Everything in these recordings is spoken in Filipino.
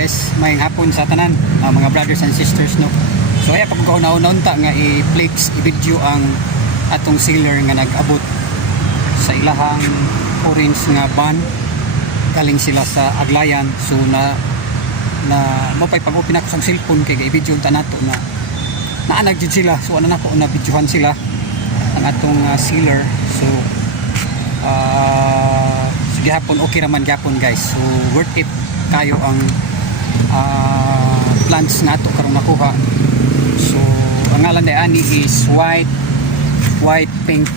Yes, may hapon sa tanan, mga brothers and sisters, no. So ay pagkauna-unta nga i-flex i-video ang atong sealer nga nag-abot sa ilahang orange nga van. Galing sila sa Aglayan. So na mapay pag-open ako sa cellphone kay i-video ta nato na naanag jud sila. So ano nako na videohan sila ang atong sealer. So sige hapon, okay raman gapon guys. So worth it kayo ang plants nga ato karong nakuha. So ang ngalan ni ani is white pink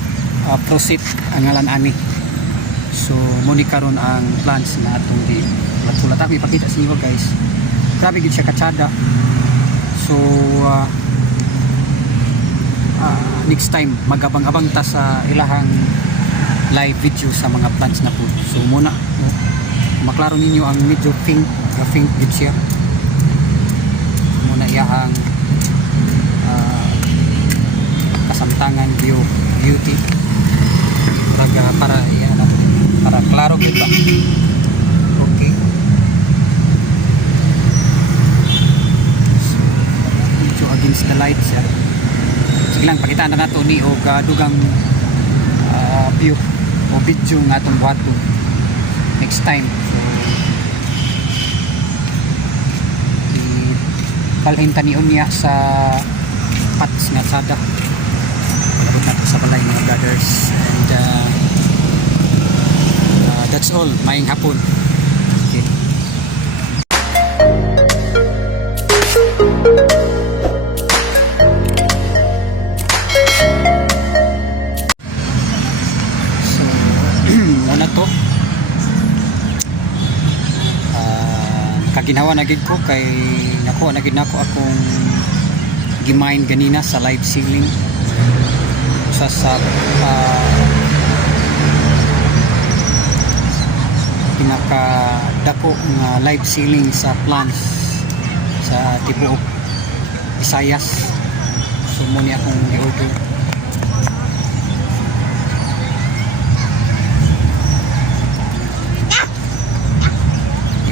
prosit ang ngalan ani. So muni karon ang plants na atong di ulat-ulat ako ipakita sa inyo guys. Grabe gid siya katsada. So next time magabang-abang ta sa ilahang live video sa mga plants na po. So muna maklaro ninyo ang medyo pink gid siya. Muna iyahang kasamtangan beauty para klaro gid ba. Okay. So medyo against the light siya. Sige lang pakitaan na nato ni og dugang view o video nga atong buhaton next time. So kalhin tanion niya sa pats nga sada abot nato sa balay mga brothers. And that's all. Maayong hapon. Okay. So muna to kaginawa na gid ko kay nakuha na gid nako akong gimain ganina sa live sealing sa pinakadako nga live sealing sa plants sa tibuok Visayas. So muna akong i-order.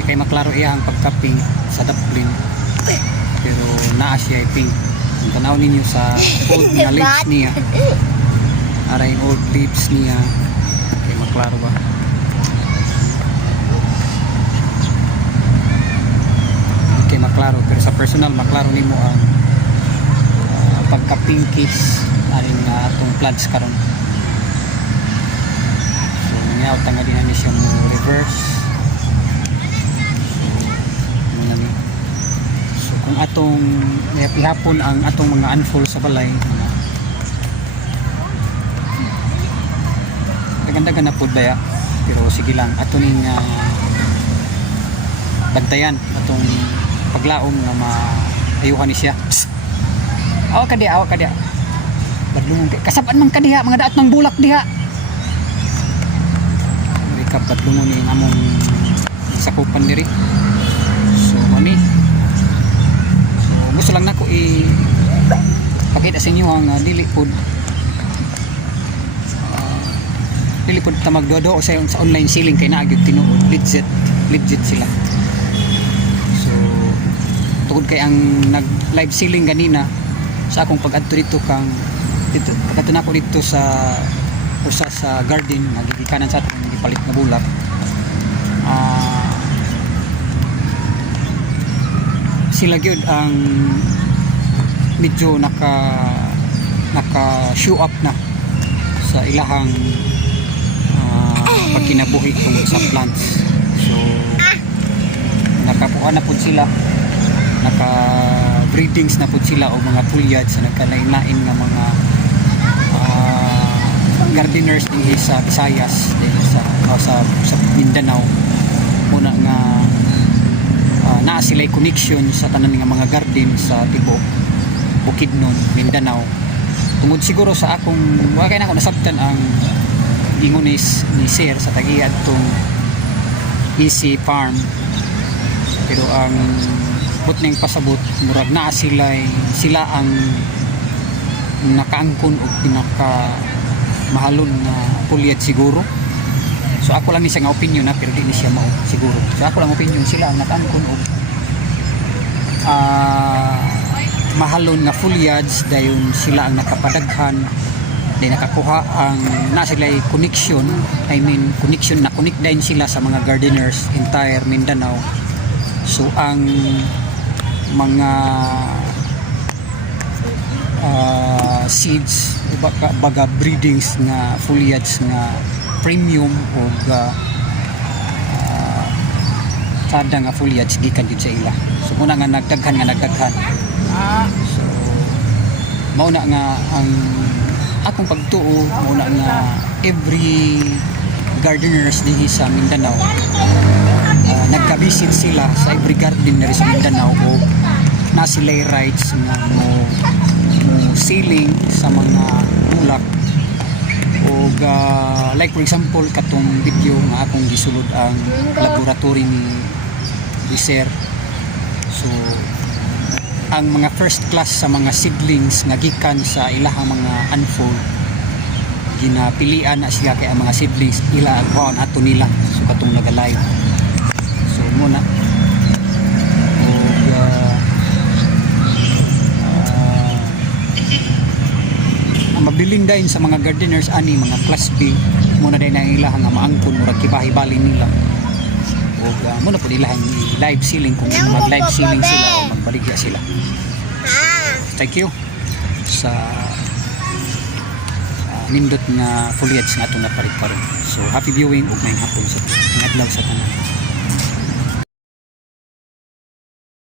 Kay maklaro iya ang pagka-pink sa daplin pero naa siya pink. Kung tanaw ninyo sa old nga leaves niya, ara yung old leaves niya kay maklaro ba. Kay maklaro pero sa personal maklaro nimo ang pagka-pinkish aring atong plants karon. So nangyawat nga din ani siya mo reverse. So kung atong pihapon ang atong mga unfold sa balay, dagan-dagan na po daya, pero sige lang ato ning bantayan atong paglaom na maayuhan ni siya. Awa ka diha badlungon kasaban man ka diha mga daat ng bulak diha recap badlungon ni among sakupan diri. So mani gusto lang nako pakita sa inyo ang dili pod ta magdodo sa online selling kay naa gyud tinuod legit sila. So tungod kay ang nag live selling ganina sa akong pag-adto dito pagkadto nako dito sa usa sa garden nagigikanan sa atong gipalit na bulak. Sila gyud ang medyo naka show up na sa ilahang pagkinabuhi tungkol sa plants. So nakakuha na po sila, naka breedings na po sila o mga pulyad sa nagkalain-lain nga mga gardeners din sa Visayas din sa Mindanao muna nga naa sila'y connection sa tanan nga mga garden sa tibuok Bukidnon, Mindanao. Tungod siguro sa akong wala kay nako nasabtan ang ingon ni Sir sa tagiad tong Easy Farm, pero ang but ning pasabot murag naa sila ang nakaangkon o pinaka mahalon na pulyad siguro. So ako lang ni siya nga opinion na pero di ni siya mao siguro. So ako lang opinion sila ang nakaangkon og mahalon nga foliage dayon sila ang nakapadaghan di nakakuha ang na sila connection, I mean connection na connect din sila sa mga gardeners entire Mindanao. So ang mga seeds baga breedings nga foliage nga premium o kada nga foliage gikan jud sa ila. So muna nga nagdaghan. So mauna nga ang akong pagtuo, mauna nga every gardeners dihi sa Mindanao nagka-visit sila sa every garden diri sa Mindanao o na sila'y rights nga mo sealing sa mga bulak o like for example katong video nga akong gisulod ang laboratory ni Sir. So ang mga first class sa mga seedlings nga gikan sa ilahang mga unfold ginapilian na siya kay ang mga seedlings ila agwaon ato nila. So katong nagalive. So muna mabilin dayon sa mga gardeners ani mga class B muna dayon ang ilaha nga maangkon murag kibahi-bali nila o muna po nila ang live sealing kung mag live sealing sila o magbaligya sila. Thank you sa nindot nga foliage nga itong naparit-parit. So happy viewing ug may hapon sa adlaw sa tanan.